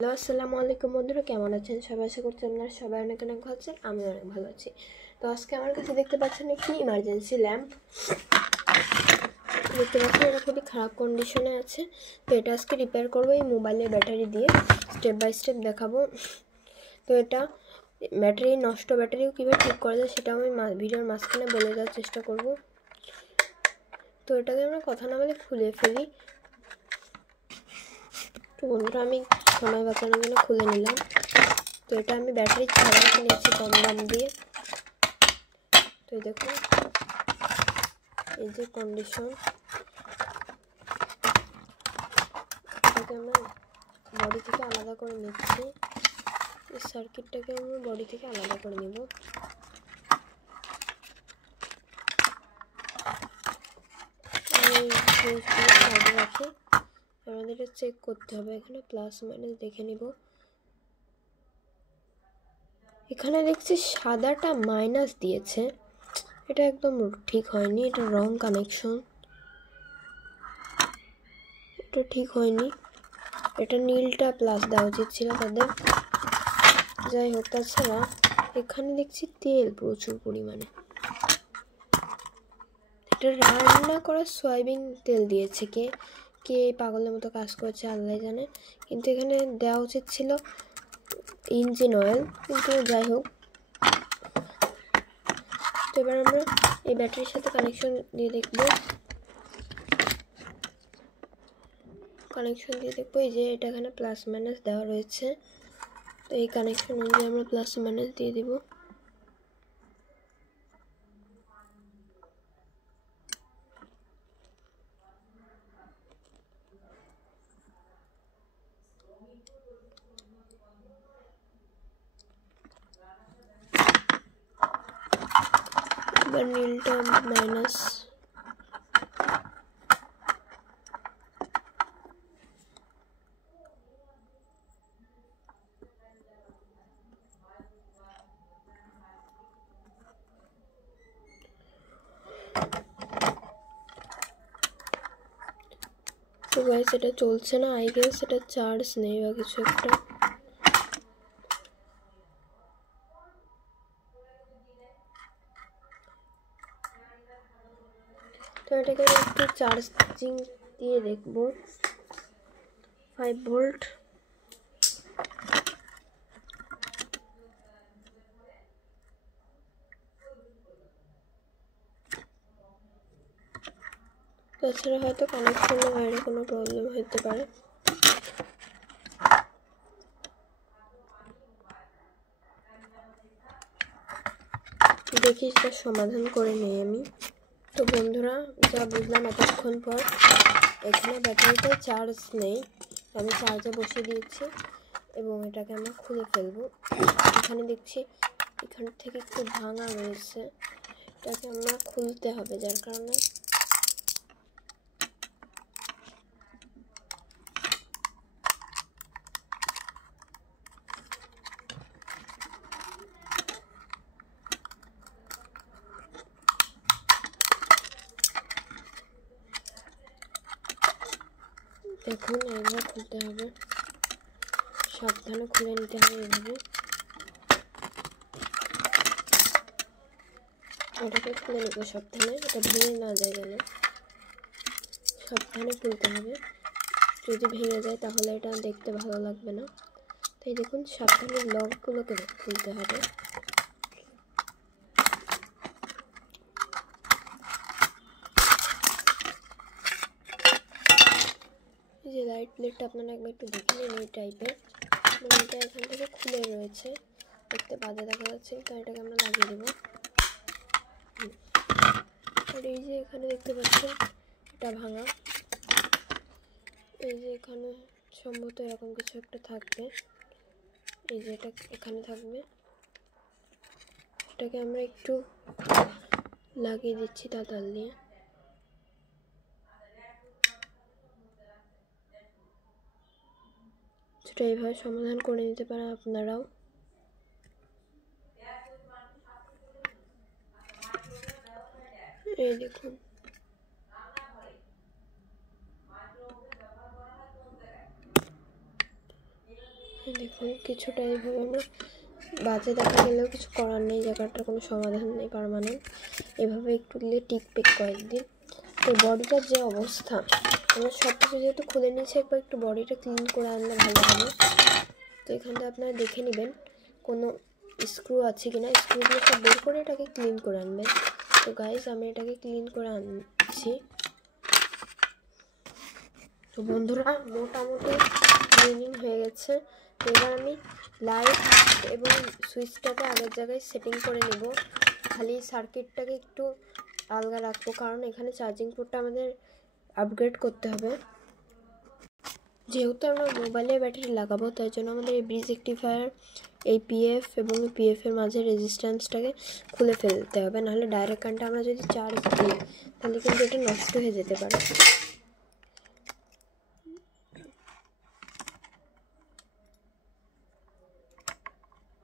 Hello, আসসালামু আলাইকুম বন্ধুরা, কেমন আছেন সবাই? আশা করছি আপনারা সবাই অনেক অনেক ভালো আছেন। আমি অনেক ভালো আছি। তো আজকে আমার কাছে দেখতে পাচ্ছেন একটি ইমার্জেন্সি ল্যাম্প। দেখতে পাচ্ছেন এটা খুবই খারাপ কন্ডিশনে আছে। তো এটা আজকে রিপেয়ার করবো এই মোবাইলের ব্যাটারি দিয়ে, স্টেপ বাই স্টেপ দেখাবো। তো এটা নষ্ট ব্যাটারিও কীভাবে ঠিক করা যায় সেটা আমি ভিডিওর মাঝখানে বলে দেওয়ার চেষ্টা করব। তো এটাকে আমরা কথা না বলে খুলে ফেলি। তো বন্ধুরা, আমি সময় বাঁচানোর জন্য খুলে নিলাম। তো এটা আমি ব্যাটারি ছাড়া কিনেছি কম দাম দিয়ে। তো দেখুন, এই যে কন্ডিশন, এটাকে আমরা বডি থেকে আলাদা করে নিচ্ছি। এই সার্কিটটাকে আমরা বডি থেকে আলাদা করে নেব। এই জিনিসগুলো সাইডে রাখি। আমাদের এটা চেক করতে হবে, এখানে প্লাস মাইনাস দেখে নিব। এখানে দেখছি সাদাটা মাইনাস দিয়েছে, এটা একদম ঠিক হয়নি, এটা রং কানেকশন, এটা ঠিক হয়নি। এটা নীলটা প্লাস দেওয়া উচিত ছিল তাদের। যাই হোক, তাছাড়া এখানে দেখছি তেল প্রচুর পরিমাণে। এটা রান্না করা সয়াবিন তেল দিয়েছে। কে পাগলের মতো কাজ করছে আল্লাহ জানে। কিন্তু এখানে দেওয়া উচিত ছিল ইঞ্জিন অয়েল। কিন্তু যাই হোক, তো এবার আমরা এই ব্যাটারির সাথে কানেকশন দিয়ে দেখবো। এই যে এটা এখানে প্লাস মাইনাস দেওয়া রয়েছে। তো এই কানেকশন অনুযায়ী আমরা প্লাস মাইনাস দিয়ে দিব। এবার নীলটা মাইনাস। তো গাইস, এটা চলছে না, আই গেস এটা চার্জ নেই বা কিছু একটা। তো এটাকে একটু চার্জিং দিয়ে দেখবো। 5 ভোল্ট। তাছাড়া হয়তো কানেকশনে বাইরে কোনো প্রবলেম হতে পারে। দেখি সেটা সমাধান করে নিই আমি। তো বন্ধুরা, যা বুঝলাম এতক্ষণ পর, এখানে ব্যাটারিতে চার্জ নেই। আমি চার্জে বসিয়ে দিয়েছি এবং এটাকে আমরা খুলে ফেলবো। এখানে দেখছি এখান থেকে একটু ভাঙা রয়েছে, এটাকে আমরা খুলতে হবে। যার কারণে দেখুন, এইভাবে খুলতে হবে, সাবধানে খুলে নিতে হবে। এইভাবে এটাকে খুলে নেবো সাবধানে, এটা ভেঙে না যায় যেন। সাবধানে খুলতে হবে, যদি ভেঙে যায় তাহলে এটা দেখতে ভালো লাগবে না। তাই দেখুন, সাবধানে লকগুলোকে খুলতে হবে। এই যে লাইট প্লেটটা আপনারা একবার একটু দেখে নিন, এই টাইপের। এবং এটা এখান থেকে খুলে রয়েছে, দেখতে বাজে দেখা যাচ্ছে। তো এটাকে আমরা লাগিয়ে দেবো। আর এই যে এখানে দেখতে পাচ্ছেন এটা ভাঙা। এই যে এখানে সম্ভবত এরকম কিছু একটা থাকবে। এই যে এটা এখানে থাকবে, এটাকে আমরা একটু লাগিয়ে দিচ্ছি তাতাল দিয়ে। সেটা এইভাবে সমাধান করে নিতে পারেন আপনারাও। এই দেখুন, দেখুন কিছুটা এইভাবে আমরা বাজে দেখা গেলেও কিছু করার নেই, জায়গাটার কোনো সমাধান নেই পার্মানেন্ট। এভাবে একটু দিলে টিকবে কয়েকদিন। তো বডিটার যে অবস্থা, আমরা সব কিছু যেহেতু খুলে নিয়েছি, একবার একটু বডিটা ক্লিন করে আনলে ভালো হবে। তো এখানটা আপনারা দেখে নেবেন কোনো স্ক্রু আছে কিনা, স্ক্রুগুলো সব বের করে এটাকে ক্লিন করে আনবেন। তো গাইস আমি এটাকে ক্লিন করে আনছি। তো বন্ধুরা মোটামুটি ক্লিনিং হয়ে গেছে। তো এবার আমি লাইট এবং সুইচটাকে আগের জায়গায় সেটিং করে নেব। খালি সার্কিটটাকে একটু আলগা রাখবো, কারণ এখানে চার্জিং পোর্টটা আমাদের আপগ্রেড করতে হবে। যেহেতু আমরা মোবাইলের ব্যাটারি লাগাবো, তাই জন্য আমাদের এই ব্রিজ রেকটিফায়ার, এই পিএফ এবং এই পিএফের মাঝে রেজিস্ট্যান্সটাকে খুলে ফেলতে হবে, নাহলে ডাইরেক্ট কারেন্টে আমরা যদি চার্জ দিই তাহলে কিন্তু এটা নষ্ট হয়ে যেতে পারে।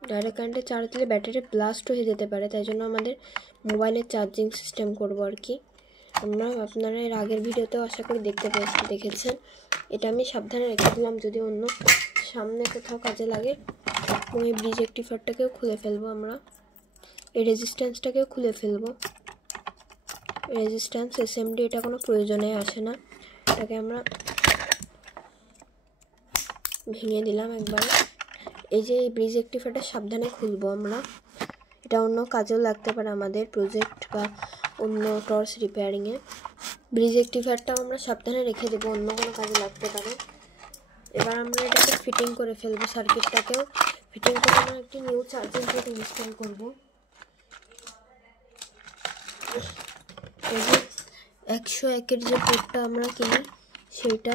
ডাইরেক্ট কারেন্টে চার্জ দিলে ব্যাটারি ব্লাস্ট হয়ে যেতে পারে, তাই জন্য আমাদের মোবাইলের চার্জিং সিস্টেম করব আর কি। আপনারা এর আগের ভিডিওতেও আশা করি দেখেছেন। এটা আমি সাবধানে রেখে দিলাম যদি অন্য সামনে কোথাও কাজে লাগে। এবং এই ব্রিজ রেকটিফায়ারটাকেও খুলে ফেলবো আমরা, এই রেজিস্ট্যান্সটাকেও খুলে ফেলবো। রেজিস্ট্যান্স এসএমডি এটা কোনো প্রয়োজনে আসে না, এটাকে আমরা ভেঙে দিলাম একবার। এই যে এই ব্রিজ রেকটিফায়ারটা সাবধানে খুলবো আমরা, এটা অন্য কাজেও লাগতে পারে আমাদের প্রজেক্ট বা অন্য টর্চ রিপেয়ারিংয়ে। ব্রিজ রেকটিফায়ারটাও আমরা সাবধানে রেখে দেবো, অন্য কোনো কাজে লাগতে পারে। এবার আমরা এটাকে ফিটিং করে ফেলবো, সার্কিটটাকেও ফিটিং করে আমরা একটি নিউ চার্জিং পোর্ট ইনস্টল করবো। এই যে 101-এর যে পোর্টটা আমরা কিনি সেইটা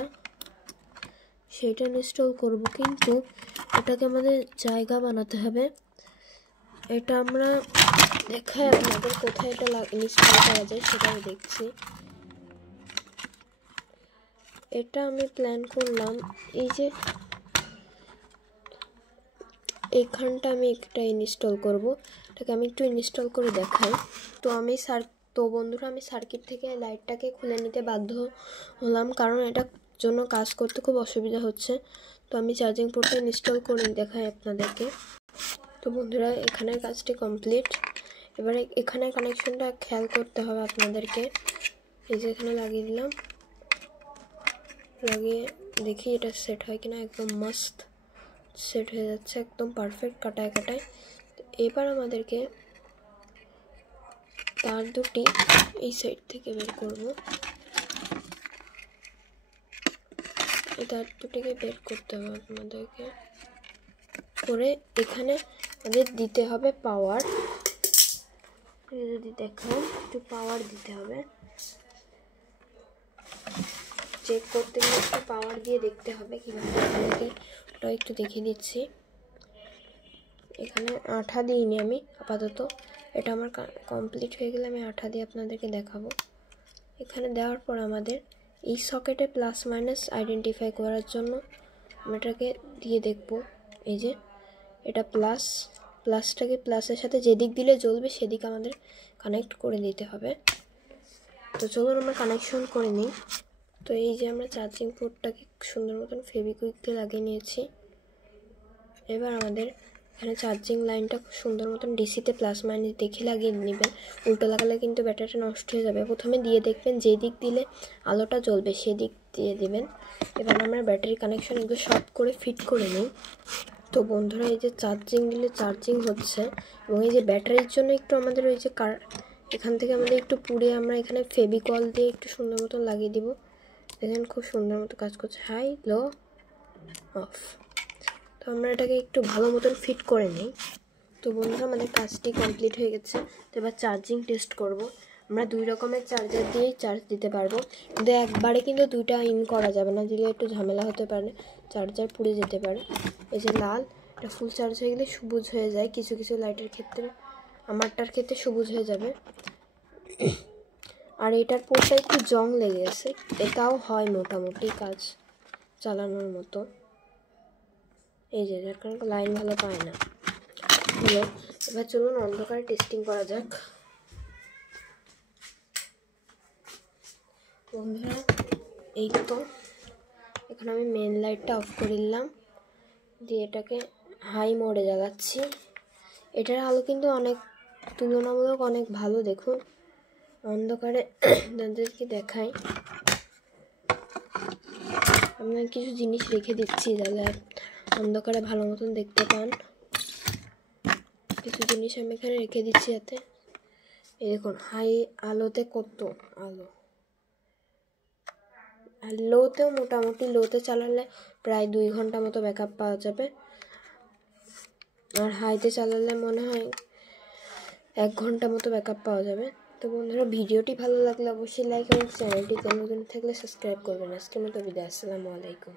ইনস্টল করব, কিন্তু এটাকে আমাদের জায়গা বানাতে হবে। এটা আমরা দেখাই আপনাদের কোথায় এটা ইনস্টল করা যায় সেটাও দেখছি। এটা আমি প্ল্যান করলাম এই যে এইখানটা আমি একটা ইনস্টল করব, এটাকে আমি একটু ইনস্টল করে দেখাই। তো বন্ধুরা আমি সার্কিট থেকে লাইটটাকে খুলে নিতে বাধ্য হলাম, কারণ এটার জন্য কাজ করতে খুব অসুবিধা হচ্ছে। তো আমি চার্জিং পোর্টটা ইনস্টল করে দেখাই আপনাদেরকে। তো বন্ধুরা এখানে কাজটি কমপ্লিট। এবারে এখানে কানেকশনটা খেয়াল করতে হবে আপনাদেরকে। এই যে এখানে লাগিয়ে দিলাম, লাগিয়ে দেখি এটা সেট হয় কিনা। একদম মস্ত সেট হয়ে যাচ্ছে, একদম পারফেক্ট কাটায়। এবার আমাদেরকে তার দুটি এই সাইড থেকে বের করব, এই তার দুটিকে বের করতে হবে আপনাদেরকে। করে এখানে আমাদের দিতে হবে পাওয়ার। যদি দেখান একটু পাওয়ার দিতে হবে, চেক করতে গেলে একটু পাওয়ার দিয়ে দেখতে হবে কীভাবে আপনাদেরকে ওটা একটু দেখিয়ে দিচ্ছি। এখানে আঠা দিইনি আমি আপাতত, এটা আমার কমপ্লিট হয়ে গেলে আমি আঠা দিয়ে আপনাদেরকে দেখাবো। এখানে দেওয়ার পর আমাদের এই সকেটে প্লাস মাইনাস আইডেন্টিফাই করার জন্য আমরা এটাকে দিয়ে দেখব। এই যে এটা প্লাসটাকে প্লাসের সাথে যেদিক দিলে জ্বলবে সেদিক আমাদের কানেক্ট করে দিতে হবে। তো চলুন আমরা কানেকশন করে নিই। তো এই যে আমরা চার্জিং পোর্টটাকে সুন্দর মতন ফেভিকুইক দিয়ে লাগিয়ে নিয়েছি। এবার আমাদের এখানে চার্জিং লাইনটা খুব সুন্দর মতন ডিসিতে প্লাস মাইনাস দেখে লাগিয়ে নেবেন, উল্টো লাগালে কিন্তু ব্যাটারিটা নষ্ট হয়ে যাবে। প্রথমে দিয়ে দেখবেন যে দিক দিলে আলোটা জ্বলবে সেদিক দিয়ে দেবেন। এবার আমরা ব্যাটারি কানেকশন এগুলো সব করে ফিট করে নিই। তো বন্ধুরা এই যে চার্জিং দিলে চার্জিং হচ্ছে, এবং এই যে ব্যাটারির জন্য একটু আমাদের ওই যে এখান থেকে আমাদের একটু পুড়ে আমরা এখানে ফেভিকল দিয়ে একটু সুন্দর মতন লাগিয়ে দিব। দেখেন খুব সুন্দর মতো কাজ করছে, হাই লো অফ। তো আমরা এটাকে একটু ভালো মতন ফিট করে নিই। তো বন্ধুরা আমাদের কাজটি কমপ্লিট হয়ে গেছে। তো এবার চার্জিং টেস্ট করব। আমরা 2 রকমের চার্জার দিয়েই চার্জ দিতে পারবো, কিন্তু একবারে কিন্তু 2টা ইন করা যাবে না, দিলে একটু ঝামেলা হতে পারে, চার্জার পুড়ে যেতে পারে। এই যে লাল, এটা ফুল চার্জ হয়ে গেলে সবুজ হয়ে যায়, কিছু কিছু লাইটের ক্ষেত্রে, আমারটার ক্ষেত্রে সবুজ হয়ে যাবে। আর এটার পোর্টটা একটু জং লেগে গেছে, এটাও হয় মোটামুটি কাজ চালানোর মতো। এই যে যার কারণে লাইন ভালো পায় না। হলো, এবার চলুন অন্ধকারে টেস্টিং করা যাক। বন্ধুরা এই তো এখানে আমি মেন লাইটটা অফ করে দিলাম, দিয়ে এটাকে হাই মোডে জ্বালাচ্ছি। এটার আলো কিন্তু অনেক তুলনামূলক অনেক ভালো, দেখুন অন্ধকারে আপনাদেরকে দেখাই। আমি কিছু জিনিস রেখে দিচ্ছি যাতে অন্ধকারে ভালো মতন দেখতে পান। কিছু জিনিস আমি এখানে রেখে দিচ্ছি যাতে এই দেখুন হাই আলোতে কত আলো। আর লোতেও মোটামুটি লোতে চালালে প্রায় 2 ঘন্টা মতো ব্যাকআপ পাওয়া যাবে। আর হাইতে চালালে মনে হয় 1 ঘন্টা মতো ব্যাকআপ পাওয়া যাবে। তো বন্ধুরা, ভিডিওটি ভালো লাগলে অবশ্যই লাইক এবং চ্যানেলটিতে নতুন থাকলে সাবস্ক্রাইব করবেন। আজকের মতো বিদায়, আসসালামু আলাইকুম।